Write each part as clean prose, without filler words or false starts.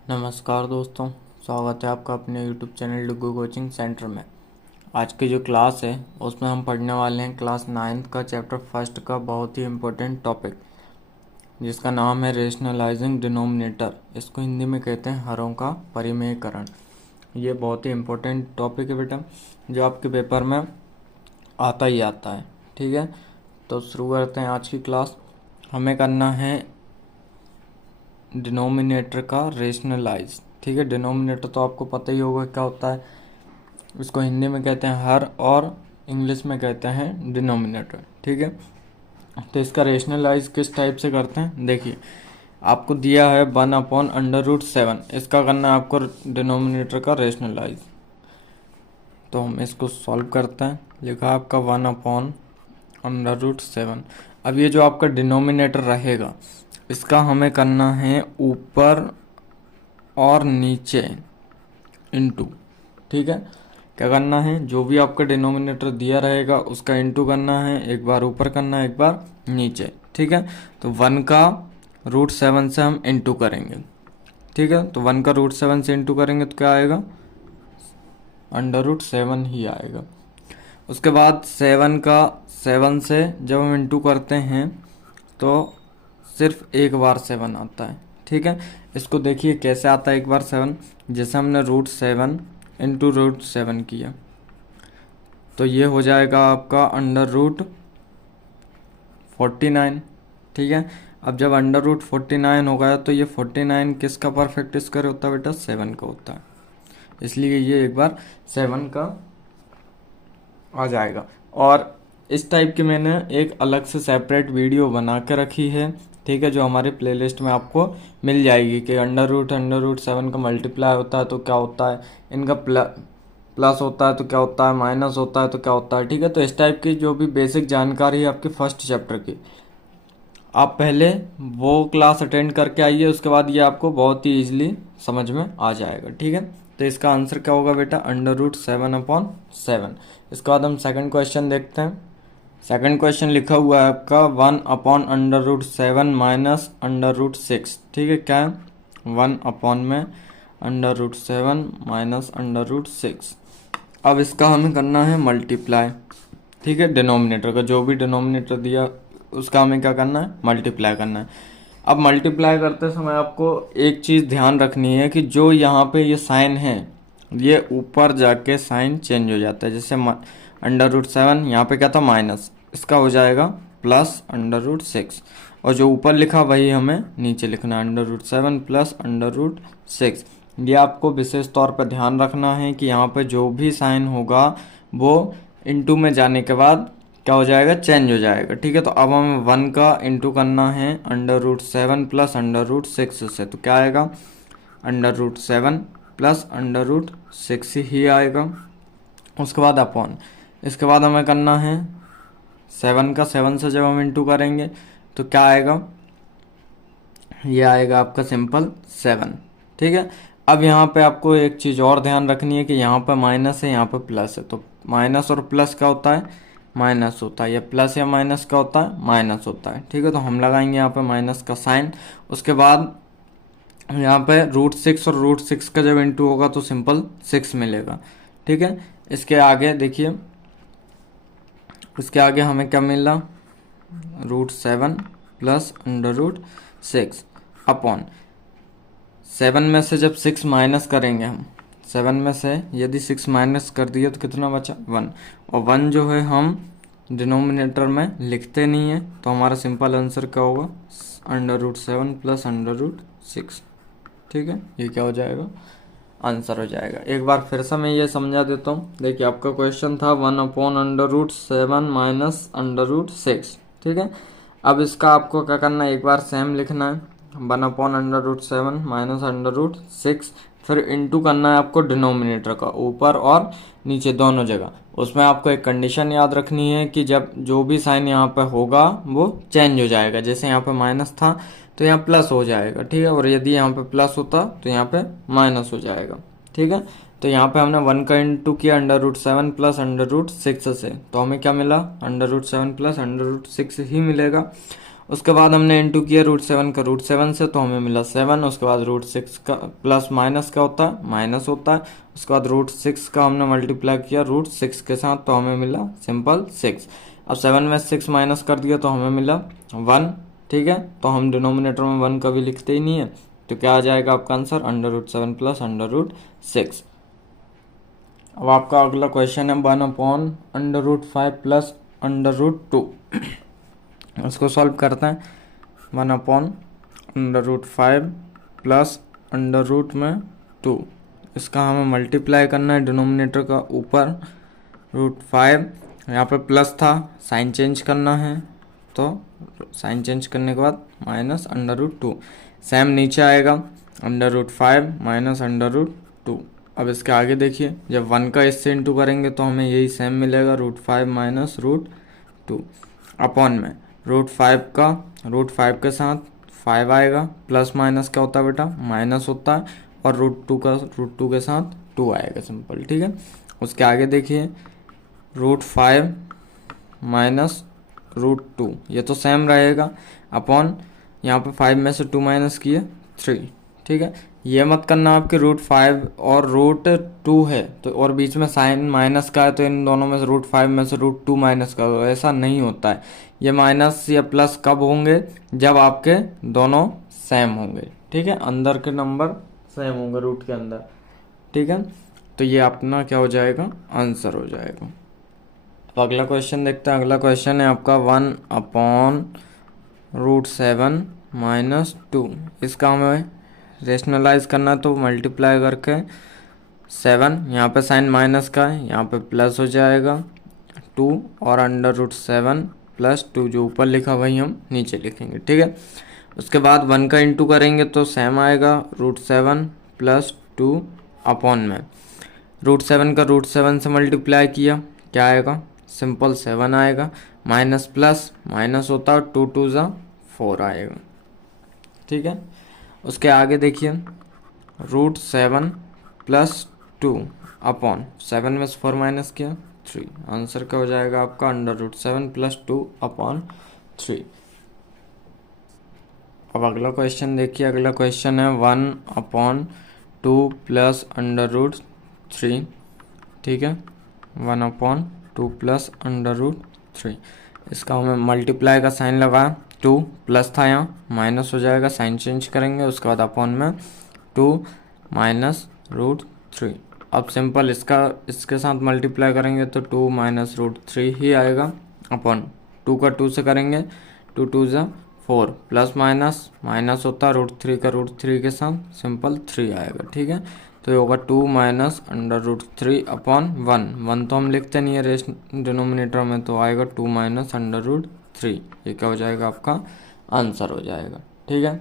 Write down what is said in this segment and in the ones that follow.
नमस्कार दोस्तों, स्वागत है आपका अपने YouTube channel Duggu coaching centre में। आज की जो क्लास है उसमें हम पढ़ने वाले हैं क्लास 9th का चैप्टर फर्स्ट का बहुत ही इम्पोर्टेंट टॉपिक, जिसका नाम है रेशनलाइजिंग डिनोमिनेटर। इसको हिंदी में कहते हैं हरों का परिमेयकरण। ये बहुत ही इम्पोर्टेंट टॉपिक है बेटा, जो आपके पेपर में आता ही आता है। ठीक है, तो शुरू करते हैं आज की क्लास। हमें करना है डिनोमिनेटर का रेशनलाइज। ठीक है, डिनोमिनेटर तो आपको पता ही होगा क्या होता है। इसको हिंदी में कहते हैं हर और इंग्लिश में कहते हैं डिनोमिनेटर। ठीक है, तो इसका रेशनलाइज किस टाइप से करते हैं, देखिए आपको दिया है 1/√7। इसका करना है आपको डिनोमिनेटर का रेशनलाइज। तो हम इसको सॉल्व करते हैं। लिखा है आपका 1/√7। अब ये जो आपका डिनोमिनेटर रहेगा, इसका हमें करना है ऊपर और नीचे इंटू। ठीक है, क्या करना है, जो भी आपका डिनोमिनेटर दिया रहेगा उसका इंटू करना है, एक बार ऊपर करना है, एक बार नीचे। ठीक है, तो 1/√7 से हम इंटू करेंगे। ठीक है, तो 1/√7 से इंटू करेंगे तो क्या आएगा, √7 ही आएगा। उसके बाद 7 से जब हम इंटू करते हैं तो सिर्फ एक बार 7 आता है। ठीक है, इसको देखिए कैसे आता है एक बार 7, जैसे हमने √7 इंटू √7 किया तो ये हो जाएगा आपका √49। ठीक है, अब जब √49 होगा तो ये 49 किसका परफेक्ट स्क्वायर होता है बेटा, 7 का होता है, इसलिए ये एक बार 7 का आ जाएगा। और इस टाइप की मैंने एक अलग से सेपरेट वीडियो बना के रखी है। ठीक है, जो हमारे प्लेलिस्ट में आपको मिल जाएगी कि √7 का मल्टीप्लाई होता है तो क्या होता है, इनका प्लस होता है तो क्या होता है, माइनस होता है तो क्या होता है। ठीक है, तो इस टाइप की जो भी बेसिक जानकारी है आपके फर्स्ट चैप्टर की, आप पहले वो क्लास अटेंड करके आइए, उसके बाद ये आपको बहुत ही ईजिली समझ में आ जाएगा। ठीक है, तो इसका आंसर क्या होगा बेटा, √7/7। इसके बाद हम सेकंड क्वेश्चन देखते हैं। सेकंड क्वेश्चन लिखा हुआ है आपका 1/√7 माइनस √6। ठीक है, क्या है, 1/√7 माइनस √6। अब इसका हमें करना है मल्टीप्लाई। ठीक है, डिनोमिनेटर का जो भी डिनोमिनेटर दिया उसका हमें क्या करना है, मल्टीप्लाई करना है। अब मल्टीप्लाई करते समय आपको एक चीज़ ध्यान रखनी है कि जो यहाँ पे ये साइन है, ये ऊपर जाके साइन चेंज हो जाता है। जैसे √7 यहाँ पे क्या था, माइनस, इसका हो जाएगा +√6, और जो ऊपर लिखा वही हमें नीचे लिखना है, √7 प्लस √6। ये आपको विशेष तौर पर ध्यान रखना है कि यहाँ पे जो भी साइन होगा वो इनटू में जाने के बाद क्या हो जाएगा, चेंज हो जाएगा। ठीक है, तो अब हमें 1 का इंटू करना है √7 प्लस √6 से, तो क्या आएगा, √7 प्लस √6 ही आएगा। उसके बाद अपॉन, इसके बाद हमें करना है 7 का 7 से जब हम इंटू करेंगे तो क्या आएगा, ये आएगा आपका सिंपल 7। ठीक है, अब यहाँ पे आपको एक चीज़ और ध्यान रखनी है कि यहाँ पर माइनस है, यहाँ पर प्लस है, तो माइनस और प्लस क्या होता है, माइनस होता है, या प्लस या माइनस का होता है, माइनस होता है। ठीक है, तो हम लगाएंगे यहाँ पे माइनस का साइन। उसके बाद यहाँ पे √6 और √6 का जब इंटू होगा तो सिंपल 6 मिलेगा। ठीक है, इसके आगे देखिए, इसके आगे हमें क्या मिला, √7 प्लस √6 अपॉन 7 में से जब 6 माइनस करेंगे हम, 7 में से यदि 6 माइनस कर दिए तो कितना बचा, 1, और 1 जो है हम डिनोमिनेटर में लिखते नहीं है, तो हमारा सिंपल आंसर क्या होगा, √7 प्लस √6। ठीक है, ये क्या हो जाएगा, आंसर हो जाएगा। एक बार फिर से मैं ये समझा देता हूँ। देखिए आपका क्वेश्चन था 1/√7 माइनस √6। ठीक है, अब इसका आपको क्या करना है, एक बार सेम लिखना है, 1/√7 माइनस √6, फिर इंटू करना है आपको डिनोमिनेटर का, ऊपर और नीचे दोनों जगह। उसमें आपको एक कंडीशन याद रखनी है कि जब जो भी साइन यहाँ पे होगा वो चेंज हो जाएगा। जैसे यहाँ पे माइनस था तो यहाँ प्लस हो जाएगा। ठीक है, और यदि यहाँ पे प्लस होता तो यहाँ पे माइनस हो जाएगा। ठीक है, तो यहाँ पे हमने 1 का इंटू किया √7 प्लस √6 से, तो हमें क्या मिला, √7 प्लस √6 ही मिलेगा। उसके बाद हमने इंटू किया √7 का √7 से, तो हमें मिला 7। उसके बाद √6 का प्लस माइनस का होता है, माइनस होता है। उसके बाद √6 का हमने मल्टीप्लाई किया √6 के साथ, तो हमें मिला सिंपल 6। अब 7 में 6 माइनस कर दिया तो हमें मिला 1। ठीक है, तो हम डिनोमिनेटर में 1 कभी लिखते ही नहीं है, तो क्या आ जाएगा आपका आंसर √7 प्लस √6। अब आपका अगला क्वेश्चन है 1/√5 प्लस √2। इसको सॉल्व करते हैं। 1/√5 प्लस √2, इसका हमें मल्टीप्लाई करना है डिनोमिनेटर का ऊपर √5। यहाँ पे प्लस था, साइन चेंज करना है, तो साइन चेंज करने के बाद माइनस √2। सेम नीचे आएगा √5 माइनस √2। अब इसके आगे देखिए, जब 1 का इससे इंटू करेंगे तो हमें यही सेम मिलेगा √5 माइनस √2 अपॉन में √5 के साथ 5 आएगा। प्लस माइनस क्या होता है बेटा, माइनस होता है, और √2 के साथ 2 आएगा सिंपल। ठीक है, उसके आगे देखिए √5 माइनस √2, ये तो सेम रहेगा, अपॉन यहाँ पे 5 में से 2 माइनस किए 3। ठीक है, ये मत करना आपके √5 और √2 है तो और बीच में साइन माइनस का है तो इन दोनों में से √5 में से √2 माइनस का, तो ऐसा नहीं होता है। ये माइनस या प्लस कब होंगे, जब आपके दोनों सेम होंगे। ठीक है, अंदर के नंबर सेम होंगे रूट के अंदर। ठीक है, तो ये अपना क्या हो जाएगा, आंसर हो जाएगा। अब अगला क्वेश्चन देखते हैं। अगला क्वेश्चन है आपका 1/√7 माइनस 2। इसका हमें रेशनलाइज करना है, तो मल्टीप्लाई करके 7, यहाँ पे साइन माइनस का है, यहाँ पे प्लस हो जाएगा 2, और √7 प्लस 2 जो ऊपर लिखा वही हम नीचे लिखेंगे। ठीक है, उसके बाद 1 का इंटू करेंगे तो सेम आएगा √7 प्लस 2 अपॉन में √7 का √7 से मल्टीप्लाई किया, क्या आएगा, सिंपल 7 आएगा। माइनस प्लस माइनस होता है, 2 2 ज़ा 4 आएगा। ठीक है, उसके आगे देखिए √7 प्लस 2 अपॉन 7 में से 4 माइनस किया 3। आंसर क्या हो जाएगा आपका, √7 प्लस 2 अपॉन 3। अब अगला क्वेश्चन देखिए। अगला क्वेश्चन है 1/2 प्लस √3। ठीक है, 1/2 प्लस √3, इसका हमें मल्टीप्लाई का साइन लगा, 2 प्लस था यहाँ माइनस हो जाएगा, साइन चेंज करेंगे, उसके बाद अपॉन में 2 माइनस √3। अब सिंपल इसके साथ मल्टीप्लाई करेंगे तो 2 माइनस √3 ही आएगा, अपॉन 2 का 2 से करेंगे, 2 2 ज़ा 4, प्लस माइनस माइनस होता है, √3 का √3 के साथ सिंपल 3 आएगा। ठीक है, तो ये होगा 2 माइनस √3 अपॉन 1 तो हम लिखते नहीं है डिनोमिनेटर में, तो आएगा 2 माइनस √3। ये क्या हो जाएगा, आपका आंसर हो जाएगा। ठीक है,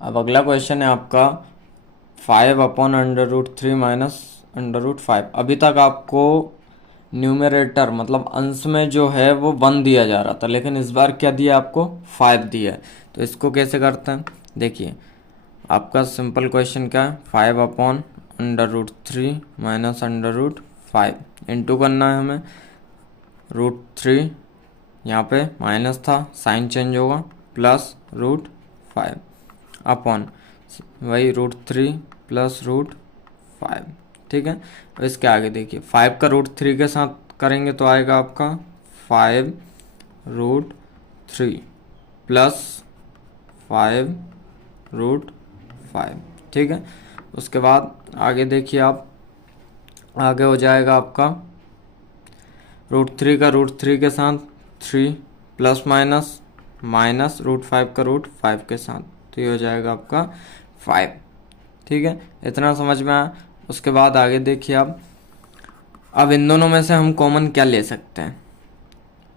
अब अगला क्वेश्चन है आपका 5/√3 माइनस √5। अभी तक आपको न्यूमरेटर मतलब अंश में जो है वो 1 दिया जा रहा था, लेकिन इस बार क्या दिया आपको, 5 दिया है। तो इसको कैसे करते हैं, देखिए आपका सिंपल क्वेश्चन क्या है, 5/√3 माइनस √5 इंटू करना है हमें √3, यहाँ पे माइनस था, साइन चेंज होगा, प्लस √5 अपॉन वही √3 प्लस √5। ठीक है, तो इसके आगे देखिए 5 का √3 के साथ करेंगे तो आएगा आपका 5√3 प्लस 5√5। ठीक है, उसके बाद आगे देखिए आप, आगे हो जाएगा आपका √3 का √3 के साथ 3 प्लस माइनस माइनस √5 का √5 के साथ, तो ये हो जाएगा आपका 5। ठीक है, इतना समझ में आया। उसके बाद आगे देखिए आप, अब इन दोनों में से हम कॉमन क्या ले सकते हैं,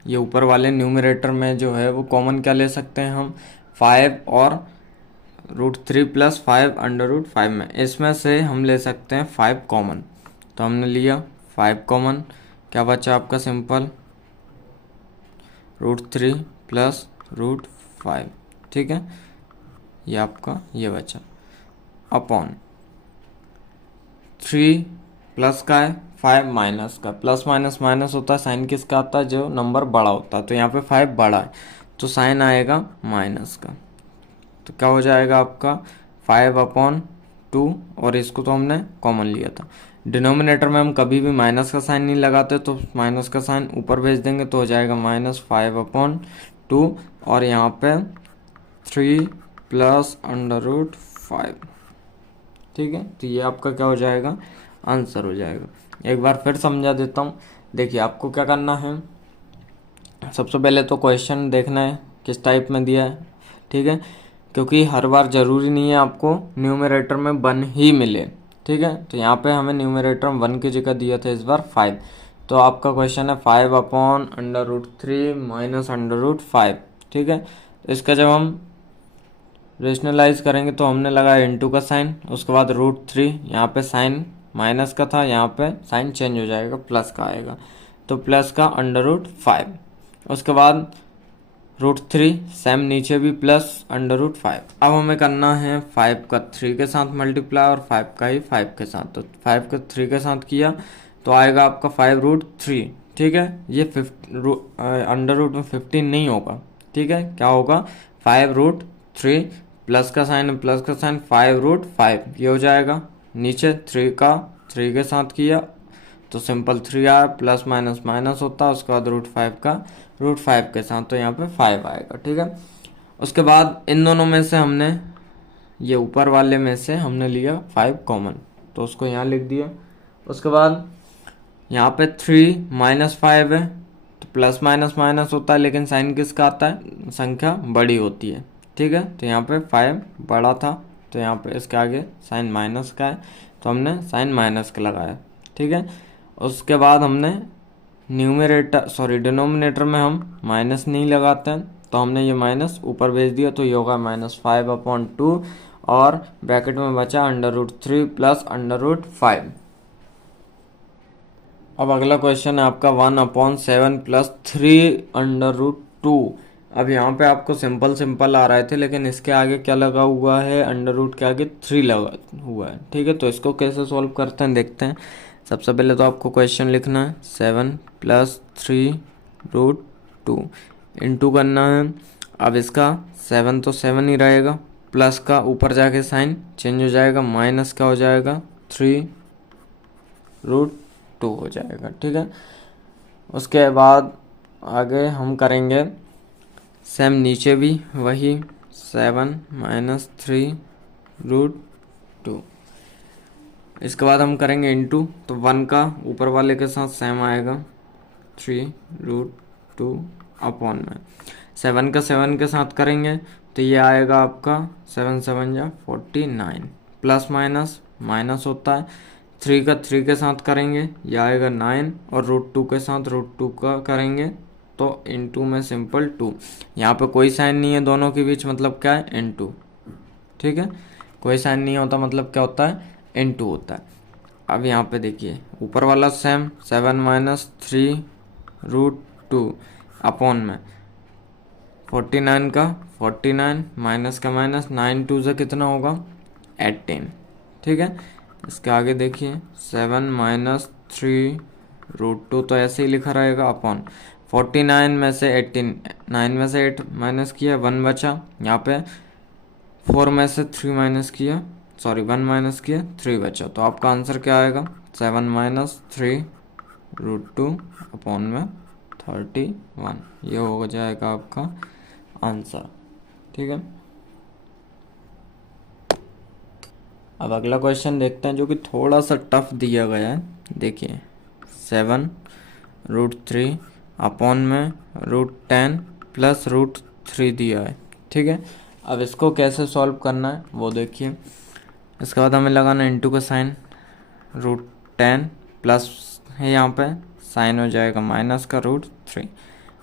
ये ऊपर वाले न्यूमरेटर में जो है वो कॉमन क्या ले सकते हैं हम, 5 और √3 प्लस 5/5 में, इसमें से हम ले सकते हैं 5 कॉमन। तो हमने लिया 5 कॉमन, क्या बचा आपका, सिंपल √3 प्लस √5। ठीक है, ये आपका ये बचा, अपॉन 3 प्लस का है, 5 माइनस का, प्लस माइनस माइनस होता है, साइन किसका आता है, जो नंबर बड़ा होता है, तो यहाँ पे 5 बड़ा है, तो साइन आएगा माइनस का, तो क्या हो जाएगा आपका 5/2, और इसको तो हमने कॉमन लिया था। डिनोमिनेटर में हम कभी भी माइनस का साइन नहीं लगाते, तो माइनस का साइन ऊपर भेज देंगे तो हो जाएगा -5/2, और यहाँ पे 3 + √5। ठीक है, तो ये आपका क्या हो जाएगा, आंसर हो जाएगा। एक बार फिर समझा देता हूँ। देखिए आपको क्या करना है, सबसे पहले तो क्वेश्चन देखना है किस टाइप में दिया है। ठीक है, क्योंकि हर बार ज़रूरी नहीं है आपको न्यूमरेटर में 1 ही मिले। ठीक है, तो यहाँ पे हमें न्यूमरेटर में 1 की जगह दिया था इस बार 5, तो आपका क्वेश्चन है 5/√3 -√5। ठीक है, तो इसका जब हम रेशनलाइज करेंगे तो हमने लगाया इंटू का साइन, उसके बाद √3, यहाँ पे साइन माइनस का था, यहाँ पे साइन चेंज हो जाएगा, प्लस का आएगा, तो प्लस का √5। उसके बाद √3, सेम नीचे भी प्लस √5। अब हमें करना है 5 का 3 के साथ मल्टीप्लाई और 5 का ही 5 के साथ, तो 5 का 3 के साथ किया तो आएगा आपका 5√3। ठीक है, ये अंडर रूट में 15 नहीं होगा। ठीक है, क्या होगा 5√3, प्लस का साइन 5√5, ये हो जाएगा। नीचे 3 का 3 के साथ किया तो सिंपल 3 आया, प्लस माइनस माइनस होता, उसके बाद √5 का √5 के साथ, तो यहाँ पे 5 आएगा। ठीक है, उसके बाद इन दोनों में से हमने, ये ऊपर वाले में से हमने लिया 5 कॉमन, तो उसको यहाँ लिख दिया। उसके बाद यहाँ पे 3 -5 है, तो प्लस माइनस माइनस होता है, लेकिन साइन किसका आता है, संख्या बड़ी होती है। ठीक है, तो यहाँ पे 5 बड़ा था, तो यहाँ पे इसके आगे साइन माइनस का है, तो हमने साइन माइनस का लगाया। ठीक है, उसके बाद हमने डिनोमिनेटर में हम माइनस नहीं लगाते हैं, तो हमने ये माइनस ऊपर भेज दिया, तो ये होगा -5/2, और ब्रैकेट में बचा √3 + √5। अब अगला क्वेश्चन है आपका 1/7 + 3√2। अब यहाँ पे आपको सिंपल आ रहे थे, लेकिन इसके आगे क्या लगा हुआ है, अंडर रूट के आगे 3 लगा हुआ है। ठीक है, तो इसको कैसे सॉल्व करते हैं देखते हैं। सबसे पहले तो आपको क्वेश्चन लिखना है 7 + 3√2 इंटू करना है। अब इसका 7 तो 7 ही रहेगा, प्लस का ऊपर जाके साइन चेंज हो जाएगा, माइनस का हो जाएगा 3√2 हो जाएगा। ठीक है, उसके बाद आगे हम करेंगे सेम नीचे भी वही 7 - 3√2। इसके बाद हम करेंगे इंटू, तो 1 का ऊपर वाले के साथ सेम आएगा 3√2 अपॉन में 7 का 7 के साथ करेंगे, तो ये आएगा आपका 7 7 जा 49, प्लस माइनस माइनस होता है। 3 का 3 के साथ करेंगे, ये आएगा 9, और √2 के साथ √2 का करेंगे तो इंटू में सिंपल 2। यहाँ पे कोई साइन नहीं है दोनों के बीच, मतलब क्या है, इंटू। ठीक है, कोई साइन नहीं होता मतलब क्या होता है, इंटू होता है। अब यहाँ पे देखिए ऊपर वाला सेम 7 - 3√2 अपॉन में 49 का 49, माइनस का माइनस, 9 2 से कितना होगा 18। ठीक है, इसके आगे देखिए 7 - 3√2, तो ऐसे ही लिखा रहेगा अपॉन 49 में से 18, 9 में से 8 माइनस किया, 1 बचा। यहाँ पे 4 में से 3 माइनस किया, 1 माइनस किया, 3 बचा। तो आपका आंसर क्या आएगा, 7 - 3√2 अपॉन में 31, ये हो जाएगा आपका आंसर। ठीक है, अब अगला क्वेश्चन देखते हैं जो कि थोड़ा सा टफ दिया गया है। देखिए 7√3 अपॉन में √10 + √3 दिया है। ठीक है, अब इसको कैसे सॉल्व करना है वो देखिए। इसके बाद हमें लगाना इंटू का साइन, √10 प्लस है, यहाँ पे साइन हो जाएगा माइनस का √3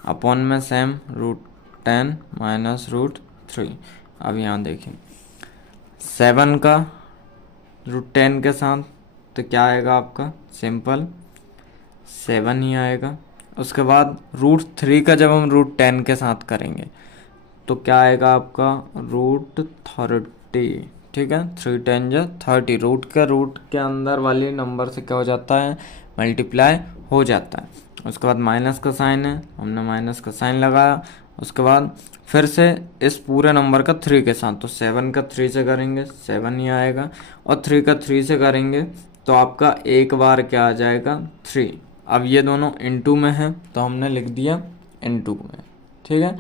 अपॉन में सेम √10 - √3। अब यहाँ देखिए 7 का √10 के साथ तो क्या आएगा आपका, सिंपल 7 ही आएगा। उसके बाद √3 का जब हम √10 के साथ करेंगे तो क्या आएगा आपका √30। ठीक है, 3 10 जा 30, रूट के अंदर वाले नंबर से क्या हो जाता है, मल्टीप्लाई हो जाता है। उसके बाद माइनस का साइन है, हमने माइनस का साइन लगाया, उसके बाद फिर से इस पूरे नंबर का 3 के साथ, तो 7 का 3 से करेंगे 7 ही आएगा, और 3 का 3 से करेंगे तो आपका एक बार क्या आ जाएगा 3। अब ये दोनों इनटू में है तो हमने लिख दिया इनटू में, ठीक है।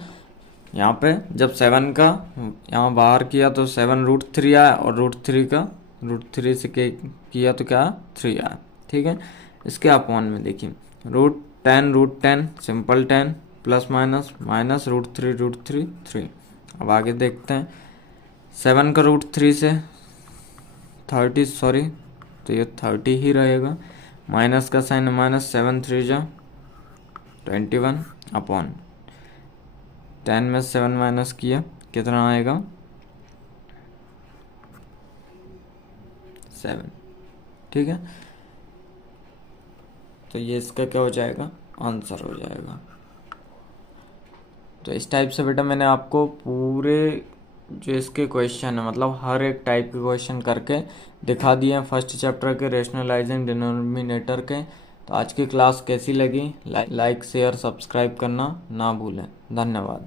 यहाँ पे जब 7 का यहाँ बाहर किया तो 7√3 आया, और √3 का √3 से किया तो क्या 3 आया, ठीक है। इसके अपॉन में देखिए √10 सिंपल 10 प्लस माइनस माइनस √3 3। अब आगे देखते हैं 7 का √3 से 30, सॉरी तो ये 30 ही रहेगा, माइनस का साइन माइनस 7 3 जा 21 अपॉन 10 में 7 माइनस किया कितना आएगा 7, ठीक है। तो ये इसका क्या हो जाएगा आंसर हो जाएगा। तो इस टाइप से बेटा मैंने आपको पूरे जो इसके क्वेश्चन है मतलब हर एक टाइप के क्वेश्चन करके दिखा दिए हैं फर्स्ट चैप्टर के रेशनलाइजिंग डिनोमिनेटर के। तो आज की क्लास कैसी लगी, लाइक शेयर सब्सक्राइब करना ना भूलें। धन्यवाद।